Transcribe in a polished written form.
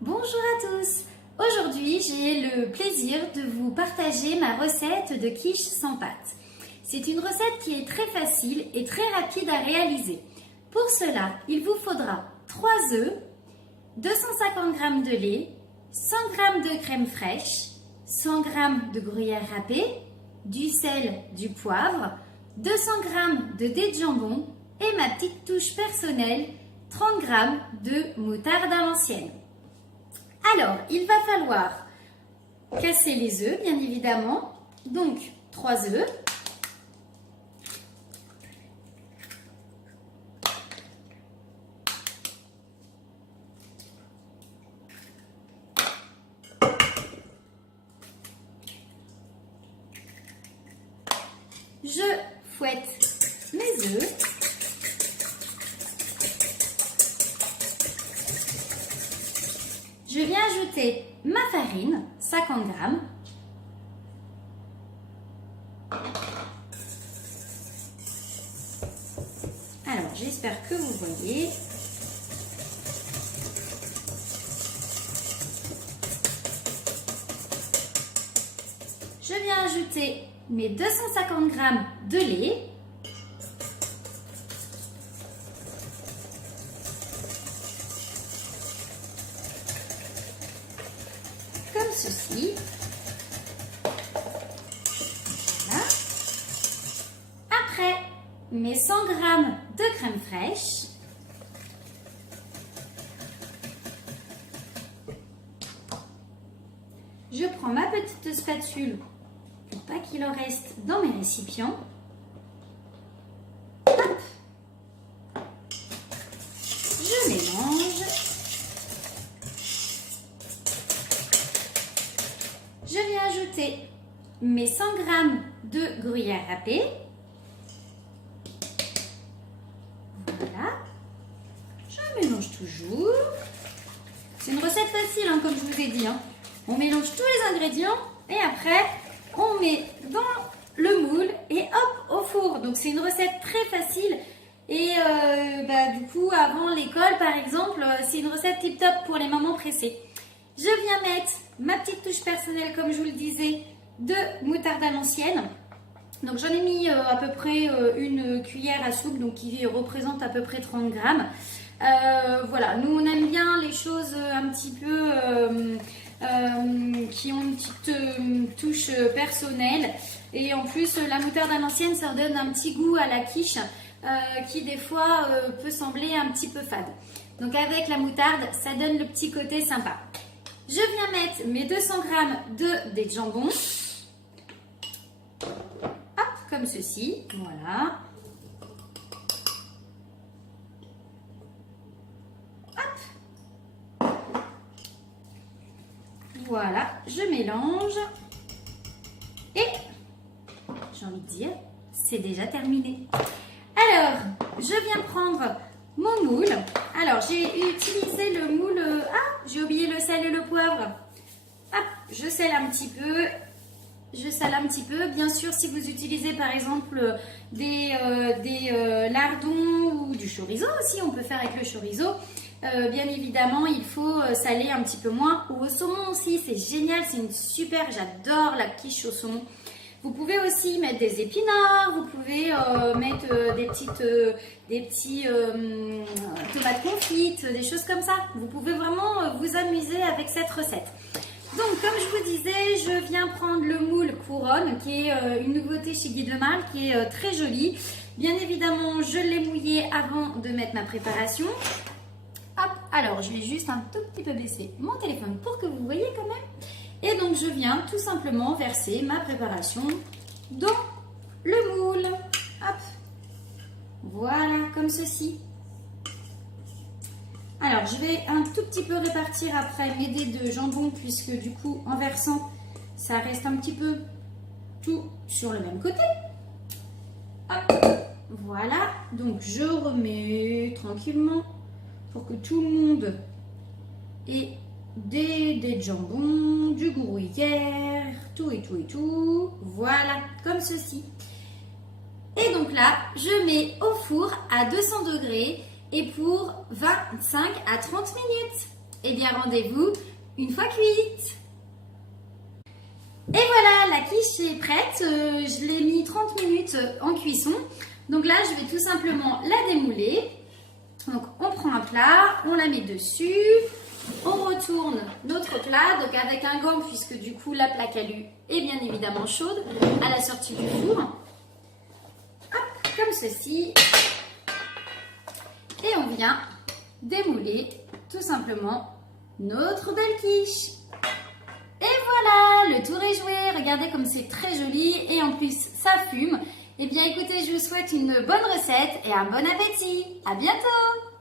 Bonjour à tous. Aujourd'hui, j'ai le plaisir de vous partager ma recette de quiche sans pâte. C'est une recette qui est très facile et très rapide à réaliser. Pour cela, il vous faudra 3 œufs, 250 g de lait, 100 g de crème fraîche, 100 g de gruyère râpée, du sel, du poivre, 200 g de dés de jambon et ma petite touche personnelle, 30 g de moutarde à l'ancienne. Alors, il va falloir casser les œufs, bien évidemment. Donc, 3 œufs. Je fouette mes œufs. Je viens ajouter ma farine, 50 g. Alors, j'espère que vous voyez. Je viens ajouter mes 250 g de lait. Comme ceci. Voilà. Après, mes 100 g de crème fraîche. Je prends ma petite spatule pour pas qu'il en reste dans mes récipients. Hop. Je mélange. Je viens ajouter mes 100 g de gruyère râpée. Voilà. Je mélange toujours. C'est une recette facile, hein, comme je vous ai dit. Hein. On mélange tous les ingrédients et après, on met dans le moule et hop, au four. Donc, c'est une recette très facile. Et du coup, avant l'école, par exemple, c'est une recette tip-top pour les mamans pressées. Je viens mettre ma petite touche personnelle, comme je vous le disais, de moutarde à l'ancienne. Donc j'en ai mis à peu près une cuillère à soupe, donc qui représente à peu près 30 g. Voilà, nous on aime bien les choses un petit peu qui ont une petite touche personnelle. Et en plus, la moutarde à l'ancienne, ça donne un petit goût à la quiche qui des fois peut sembler un petit peu fade. Donc avec la moutarde, ça donne le petit côté sympa. Je viens mettre mes 200 g de dés de jambon. Hop, comme ceci. Voilà. Hop. Voilà, je mélange. Et, j'ai envie de dire, c'est déjà terminé. Alors, je viens prendre mon moule. Alors, j'ai utilisé le moule... j'ai oublié le sel et le poivre. Hop, je sèle un petit peu. Je sale un petit peu. Bien sûr, si vous utilisez par exemple des lardons ou du chorizo aussi, on peut faire avec le chorizo. Bien évidemment, il faut saler un petit peu moins. Ou au saumon aussi, c'est génial. C'est une super, j'adore la quiche au saumon. Vous pouvez aussi mettre des épinards, vous pouvez mettre des petits tomates confites, des choses comme ça. Vous pouvez vraiment vous amuser avec cette recette. Donc, comme je vous disais, je viens prendre le moule couronne, qui est une nouveauté chez Guy Demarle, qui est très jolie. Bien évidemment, je l'ai mouillé avant de mettre ma préparation. Hop, alors je vais juste un tout petit peu baisser mon téléphone pour que vous voyez quand même. Et donc, je viens tout simplement verser ma préparation dans le moule. Hop, voilà, comme ceci. Alors, je vais un tout petit peu répartir après mes dés de jambon, puisque du coup, en versant, ça reste un petit peu tout sur le même côté. Hop, voilà. Donc, je remets tranquillement pour que tout le monde ait des dés de jambon, du gruyère, tout et tout et tout. Voilà, comme ceci. Et donc là, je mets au four à 200 degrés et pour 25 à 30 minutes. Eh bien, rendez-vous une fois cuite. Et voilà, la quiche est prête. Je l'ai mis 30 minutes en cuisson. Donc là, je vais tout simplement la démouler. Donc, on prend un plat, on la met dessus. On retourne notre plat, donc avec un gant, puisque du coup, la plaque alu est bien évidemment chaude à la sortie du four. Hop, comme ceci. Et on vient démouler tout simplement notre belle quiche. Et voilà, le tour est joué. Regardez comme c'est très joli et en plus ça fume. Eh bien écoutez, je vous souhaite une bonne recette et un bon appétit. À bientôt!